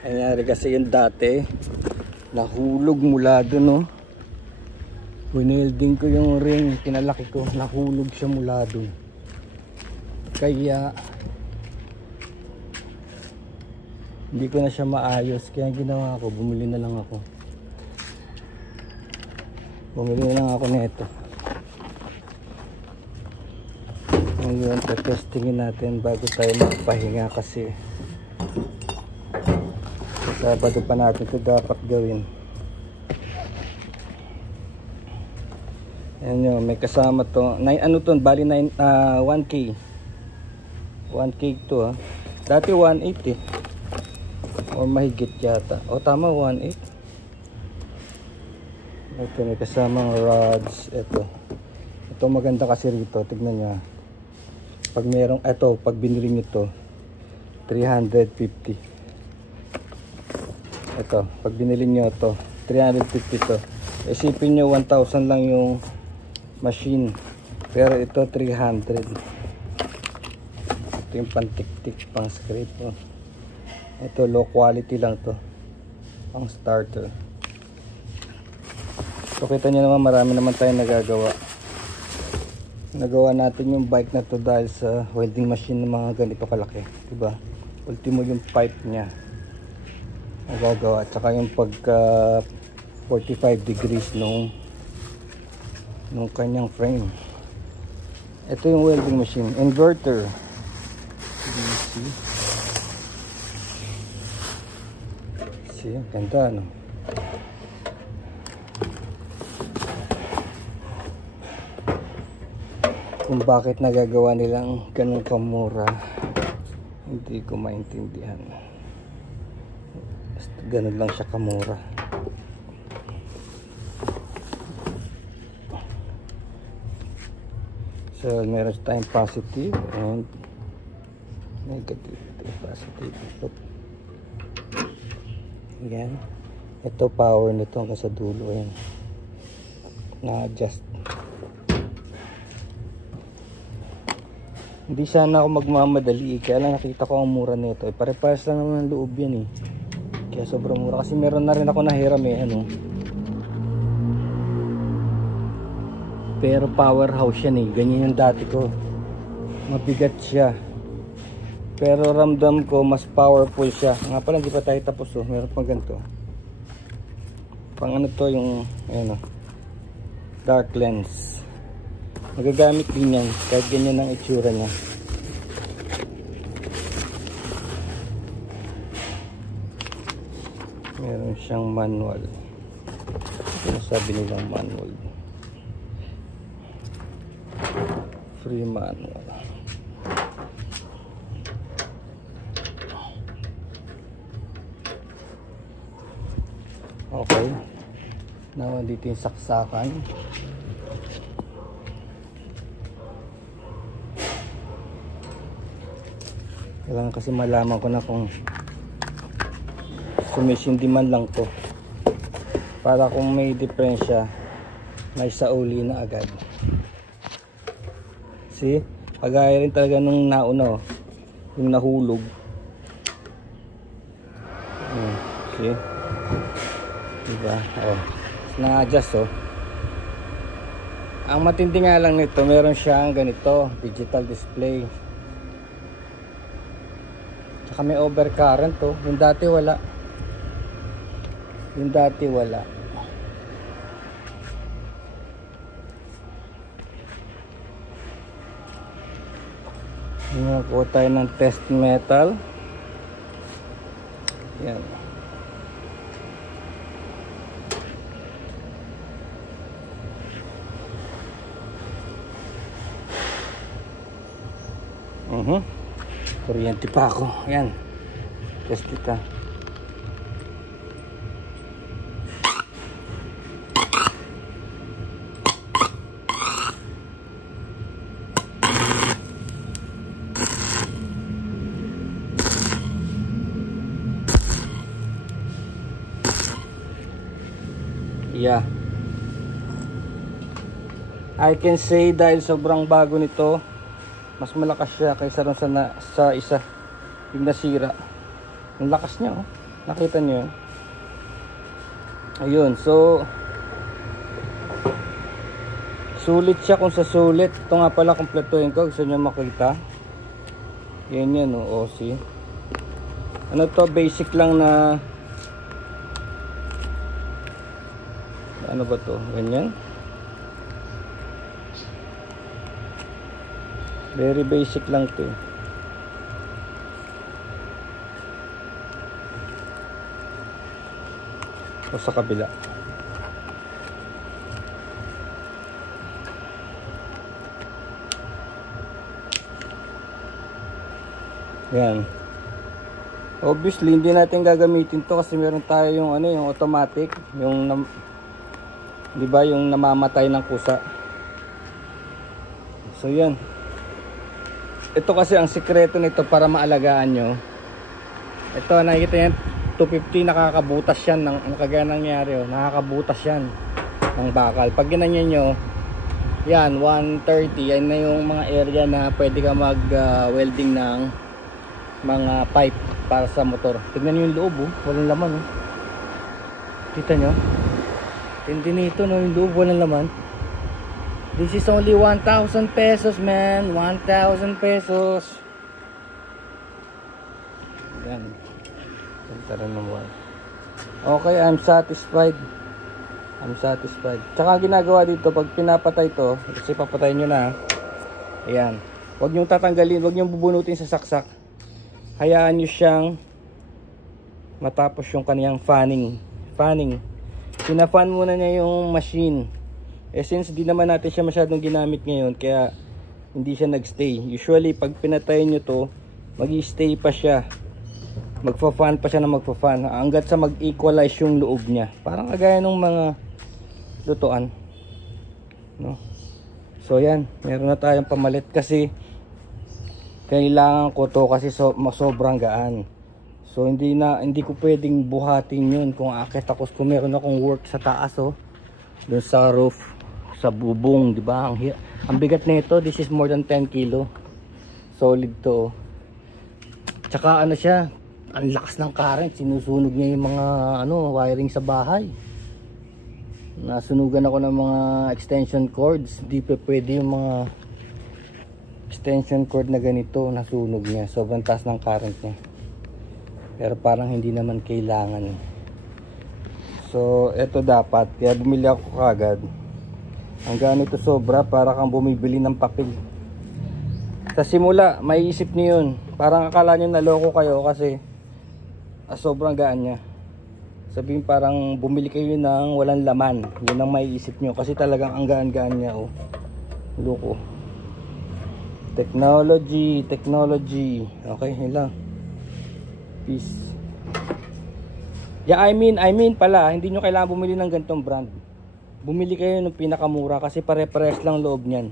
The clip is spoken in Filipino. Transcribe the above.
Nangyari kasi yung dati, nahulog mula dun, no. Winelding ko yung ring, pinalaki ko, nahulog siya mula dun. Kaya hindi ko na siya maayos, kaya ginawa ko, bumili na lang ako. Nito. Ngayon, testingin natin bago tayo magpahinga kasi sa Sabado pa natin ito dapat gawin. Ayan nyo, may kasama to. Ano to? Bali 1K. 1K to, ha. Dati 1.8 eh. O mahigit yata. O tama, 1.8. Ito, may kasamang rods. Ito maganda kasi rito. Tignan nyo. Pag merong, pag binili nyo to, 350. Ito, pag binili nyo to, 350 to. Isipin nyo 1,000 lang yung machine. Pero ito 300. Ito yung pantik-tik, pang scrape. Oh. Ito low quality lang to. Pang starter. So kita nyo naman, marami naman tayong nagagawa. Nagawa natin yung bike na to dahil sa welding machine ng mga ganito kalaki. Diba? Ultimo yung pipe nya nagagawa, tsaka yung pagka 45 degrees nung kanyang frame. Ito yung welding machine, inverter DC. See, ganda, no? Kung bakit nagagawa nilang ganun kamura, hindi ko maintindihan. Ganun lang siya kamura. So meron tayong positive and negative. Positive. Ayan. Ito power nito hanggang sa dulo. Ayan. Na-adjust. Hindi sana ako magmamadali. Kaya lang nakita ko ang mura nito. Pare-pares lang naman ang loob yan eh. Kaya sobrang mura. Kasi meron na rin ako nahiram eh. Pero powerhouse yan eh. Ganyan yung dati ko. Mabigat siya. Pero ramdam ko mas powerful siya. Nga pala hindi pa tayo tapos oh. Meron pang ganito. Pang ano to yung dark lens. Magagamit din yan. Kahit ganyan ang itsura niya. Meron siyang manual. Ano sabi nilang manual? Free manual. Okay. Now, dito yung saksakan. Kailangan kasi malaman ko na kung sumisindi man lang to para kung may diferensya may sauli na agad. See? Pagaya rin talaga nung nauna oh, yung nahulog. See? Diba? Oh. Na-adjust oh. Ang matindi nga lang nito, meron siyang ganito, digital display. Tsaka may overcurrent oh. Yung dati wala. Kuha tayo ng test metal. Yan. Kuryente pa ako. Yan. Test kita. Yeah. I can say dahil sobrang bago nito, mas malakas siya kaysa ron sa isa yung nasira. Ang lakas niya oh. Nakita nyo? Ayun, so sulit siya kung sa sulit. Ito nga pala, kumpletuhin ko. Gusto nyo makita? Yan yan, o OC. Ano to, basic lang na ano ba to? Ganyan. Very basic lang to. O sa kabila. Yan. Obviously hindi natin gagamitin to kasi meron tayo yung ano, yung automatic, yung 'di ba, yung namamatay ng kusa. So yan. Ito kasi ang sikreto nito para maalagaan nyo. Ito, nakikita nyo, 250, nakakabutas yan ng kagaya nangyari, oh. Nakakabutas yan ng bakal. Pag ginanyan nyo, yan 130, yan na yung mga area na pwede ka mag welding ng mga pipe para sa motor. Tignan nyo yung loob, oh. Walang laman, oh. Kita nyo? Tindi nito, no? Yung loob walang laman. This is only 1,000 pesos, man. 1,000 pesos. Yan. Okay, I'm satisfied. I'm satisfied. Tsaka ginagawa dito, pag pinapatay to, kasi papatay nyo na. Ayan. Huwag nyo tatanggalin, huwag nyo bubunutin sa saksak. Hayaan nyo siyang matapos yung kaniyang fanning. Pinafan muna niya yung machine. Eh since di naman natin siya masyadong ginamit ngayon, kaya hindi siya nagstay. Usually pag pinatay nyo to, mag-i-stay pa siya. Magfa-fan pa siya na magfa-fan hanggat sa mag-equalize yung loob niya. Parang kagaya ng mga lutuan, no? So yan, meron na tayong pamalit kasi kailangan ko to kasi sobrang gaan. So hindi ko pwedeng buhatin yun kung akit ako, kung meron akong work sa taas, oh, dun sa roof, sa bubong, di ba? Ang bigat nito, this is more than 10 kilo. Solid to. Tsaka ano siya, ang lakas ng current, sinusunog niya yung mga wiring sa bahay. Nasunugan ako ng mga extension cords. Di pa pwede yung mga extension cord na ganito, nasunog niya. Sobrang taas ng current niya. Pero parang hindi naman kailangan. So, eto dapat. Kaya bumili ako kagad. Ang ganito sobra, para kang bumibili ng papel. Sa simula, maiisip niyo yun. Parang akala niyo naloko kayo kasi sobrang gaan niya. Sabihin parang bumili kayo ng walang laman. Yun ang maiisip niyo. Kasi talagang ang gaan-gaan niya, oh. Loko. Technology. Okay, yun lang. Peace. Yeah, I mean pala, hindi nyo kailangan bumili ng ganitong brand. Bumili kayo ng pinakamura kasi pare-pares lang loob niyan.